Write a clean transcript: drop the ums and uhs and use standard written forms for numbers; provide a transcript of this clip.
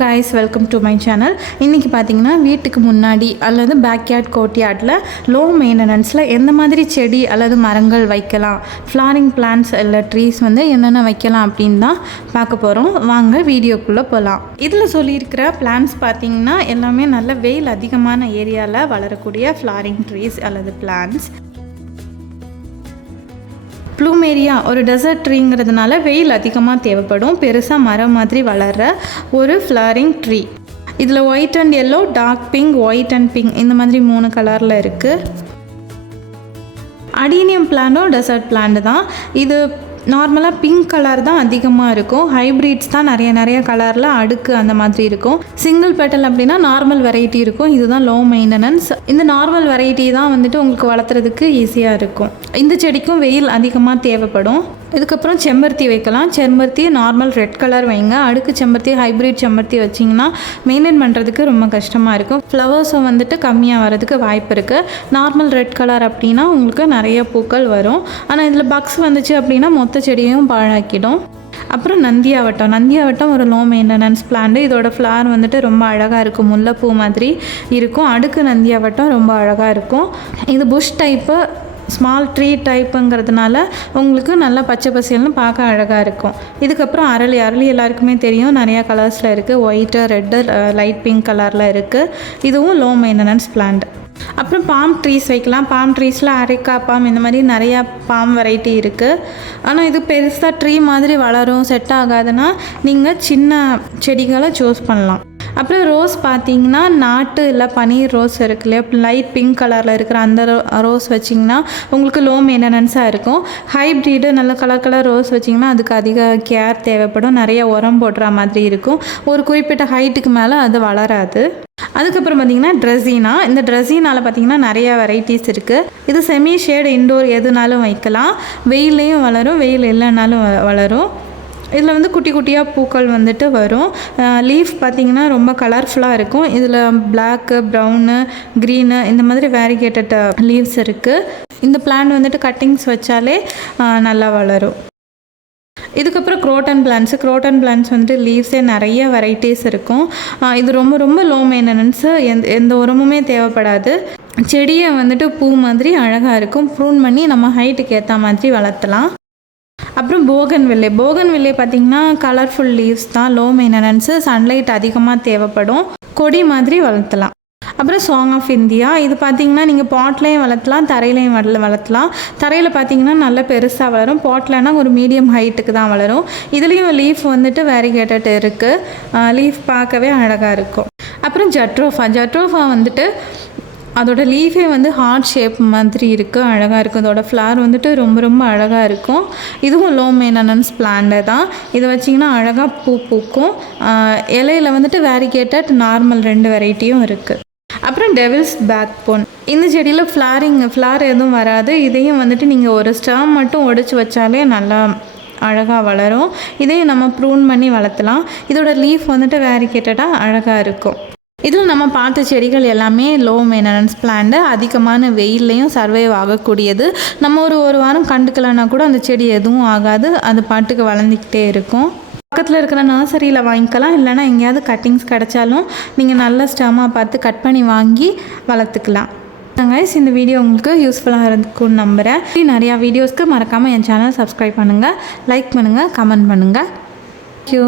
guys, welcome to my channel. இன்னைக்கு பாத்தீங்கன்னா வீட்டுக்கு முன்னாடி அல்லது பேக்யார்ட் கோர்ட்யார்ட்ல லோ மெயின்டெனன்ஸ்ல எந்த மாதிரி செடி அல்லது மரங்கள் வைக்கலாம், ஃப்ளாரிங் பிளான்ட்ஸ் இல்ல ட்ரீஸ் வந்து என்னென்ன வைக்கலாம் அப்படின்னு தான் பார்க்க போறோம். வாங்க வீடியோக்குள்ள போலாம். இதுல சொல்லியிருக்கிற பிளான்ட்ஸ் பாத்தீங்கன்னா எல்லாமே நல்ல வெயில் அதிகமான ஏரியால வளரக்கூடிய ஃப்ளாரிங் ட்ரீஸ் அல்லது பிளான்ட்ஸ். ப்ளூமேரியா ஒரு டெசர்ட் ட்ரீங்கிறதுனால வெயில் அதிகமாக தேவைப்படும், பெருசாக மரம் மாதிரி வளர்கிற ஒரு ஃப்ளாரிங் ட்ரீ. இதில் white and yellow, dark pink, white and pink இந்த மாதிரி 3 கலரில் இருக்குது. அடீனியம் பிளான்ட்டும் டெசர்ட் பிளான்ட் தான். இது நார்மலாக பிங்க் கலர் தான் அதிகமாக இருக்கும். ஹைப்ரிட்ஸ் தான் நிறைய கலரில் அடுக்கு அந்த மாதிரி இருக்கும். சிங்கிள் பெட்டல் அப்படின்னா நார்மல் வெரைட்டி இருக்கும். இதுதான் லோ மெயின்டெனன்ஸ். இந்த நார்மல் வெரைட்டி தான் வந்துட்டு உங்களுக்கு வளர்த்துறதுக்கு ஈஸியாக இருக்கும். இந்த செடிக்கும் வெயில் அதிகமாக தேவைப்படும். இதுக்கப்புறம் செம்பருத்தி வைக்கலாம். செம்பருத்தி நார்மல் ரெட் கலர் வைங்க. அடுக்கு செம்பருத்தி, ஹைப்ரிட் செம்பருத்தி வச்சிங்கன்னா மெயின்டைன் பண்ணுறதுக்கு ரொம்ப கஷ்டமாக இருக்கும். ஃப்ளவர்ஸும் வந்துட்டு கம்மியாக வரதுக்கு வாய்ப்பு இருக்குது. நார்மல் ரெட் கலர் அப்படின்னா உங்களுக்கு நிறைய பூக்கள் வரும். ஆனால் இதில் பக்ஸ் வந்துச்சு அப்படின்னா மொத்த செடியும் பாழாக்கிடும். அப்புறம் நந்தியாவட்டம் ஒரு லோ மெயின்டெனன்ஸ் பிளான்ட். இதோட ஃப்ளார் வந்துட்டு ரொம்ப அழகாக இருக்கும், முல்லைப்பூ மாதிரி இருக்கும். அடுக்கு நந்தியாவட்டம் ரொம்ப அழகாக இருக்கும். இது புஷ் டைப்பு, ஸ்மால் ட்ரீ டைப்புங்கிறதுனால உங்களுக்கு நல்லா பச்சை பசேல்னு பார்க்க அழகாக இருக்கும். இதுக்கப்புறம் அரளி எல்லாருக்குமே தெரியும், நிறையா கலர்ஸில் இருக்குது. ஒயிட்டு, ரெட்டு, லைட் பிங்க் கலரில் இருக்குது. இதுவும் லோ மெயின்டெனன்ஸ் பிளான்ட். அப்புறம் பாம் ட்ரீஸ் வைக்கலாம். பாம் ட்ரீஸில் அரைக்கா பாம் இந்த மாதிரி நிறையா பாம் வெரைட்டி இருக்குது. ஆனால் இது பெருசாக ட்ரீ மாதிரி வளரும், செட் ஆகாதுன்னா நீங்கள் சின்ன செடிகளை சூஸ் பண்ணலாம். அப்புறம் ரோஸ் பார்த்தீங்கன்னா நாட்டு இல்லை பன்னீர் ரோஸ் இருக்கு இல்லையா, லைட் பிங்க் கலரில் இருக்கிற அந்த ரோஸ் வச்சிங்கன்னா உங்களுக்கு லோ மெயின்டெனன்ஸாக இருக்கும். ஹைப்ரிடு நல்ல கலர் ரோஸ் வச்சிங்கன்னா அதுக்கு அதிக கேர் தேவைப்படும், நிறைய உரம் போடுற மாதிரி இருக்கும். ஒரு குறிப்பிட்ட ஹைட்டுக்கு மேலே அது வளராது. அதுக்கப்புறம் பார்த்திங்கன்னா ட்ரெஸினா. இந்த ட்ரெஸினால் பார்த்திங்கன்னா நிறையா வெரைட்டிஸ் இருக்குது. இது செமி ஷேட், இன்டோர் எதுனாலும் வைக்கலாம். வெயிலையும் வளரும், வெயில் இல்லைனாலும் வளரும். இதில் வந்து குட்டி குட்டியாக பூக்கள் வந்துட்டு வரும். லீஃப் பார்த்திங்கன்னா ரொம்ப கலர்ஃபுல்லாக இருக்கும். இதில் பிளாக்கு, ப்ரௌனு, க்ரீனு இந்த மாதிரி வேரிகேட்டட் லீவ்ஸ் இருக்குது. இந்த பிளான்ட் வந்துட்டு கட்டிங்ஸ் வச்சாலே நல்லா வளரும். இதுக்கப்புறம் குரோட்டன் பிளான்ட்ஸ் வந்துட்டு லீவ்ஸே நிறைய வெரைட்டிஸ் இருக்கும். இது ரொம்ப லோ மெயின்டெனன்ஸு, எந்த உரமுமே தேவைப்படாது. செடியை வந்துட்டு பூ மாதிரி அழகாக இருக்கும். ப்ரூன் பண்ணி நம்ம ஹைட்டுக்கு ஏற்ற மாதிரி வளர்த்தலாம். அப்புறம் போகன்வில்லே பார்த்திங்கன்னா கலர்ஃபுல் லீவ்ஸ் தான், லோ மெயின்டெனன்ஸு, சன்லைட் அதிகமாக தேவைப்படும். கொடி மாதிரி வளர்த்தலாம். அப்புறம் சாங் ஆஃப் இந்தியா. இது பார்த்திங்கன்னா நீங்கள் பாட்லேயும் வளர்த்தலாம், தரையிலையும் வளர்த்தலாம். தரையில் பார்த்திங்கன்னா நல்லா பெருசாக வளரும், பாட்லனா ஒரு மீடியம் ஹைட்டுக்கு தான் வளரும். இதுலேயும் லீஃப் வந்துட்டு வேரிகேட்டட் இருக்குது. லீஃப் பார்க்கவே அழகாக இருக்கும். அப்புறம் ஜட்ரோஃபா வந்துட்டு அதோட லீஃபே வந்து ஹார்ட் ஷேப் மாதிரி இருக்குது, அழகாக இருக்கும். இதோட ஃப்ளார் வந்துட்டு ரொம்ப அழகாக இருக்கும். இதுவும் லோ மெயின்டெனன்ஸ் பிளான்ட் தான். இதை வச்சிங்கன்னா அழகாக பூ பூக்கும். இலையில் வந்துட்டு வேரிகேட்டட், நார்மல் 2 வெரைட்டியும் இருக்குது. அப்புறம் டெவில்ஸ் பேக் போன். இந்த செடியில் ஃப்ளார் எதுவும் வராது. இதையும் வந்துட்டு நீங்கள் ஒரு ஸ்டெம் மட்டும் உடைச்சி வச்சாலே நல்லா அழகாக வளரும். இதையும் நம்ம ப்ரூன் பண்ணி வளர்த்தலாம். இதோட லீஃப் வந்துட்டு வேரிகேட்டடாக அழகாக இருக்கும். இதில் நம்ம பார்த்த செடிகள் எல்லாமே லோ மெயின்டெனன்ஸ் பிளான்ட். அதிகமான வெயில்லையும் சர்வைவ் ஆகக்கூடியது. நம்ம ஒரு வாரம் கண்டுக்கலன்னா கூட அந்த செடி எதுவும் ஆகாது, அது பாட்டுக்கு வளர்ந்துக்கிட்டே இருக்கும். பக்கத்தில் இருக்கிற நர்சரியில் வாங்கிக்கலாம், இல்லைனா எங்கேயாவது கட்டிங்ஸ் கிடைச்சாலும் நீங்கள் நல்ல ஸ்டெம்மாக பார்த்து கட் பண்ணி வாங்கி வளர்த்துக்கலாம். கைஸ், இந்த வீடியோ உங்களுக்கு யூஸ்ஃபுல்லாக இருக்கும்னு நம்புகிறேன். நிறையா வீடியோஸ்க்கு மறக்காமல் என் சேனல் சப்ஸ்கிரைப் பண்ணுங்கள், லைக் பண்ணுங்கள், கமெண்ட் பண்ணுங்கள். தேங்க்யூ.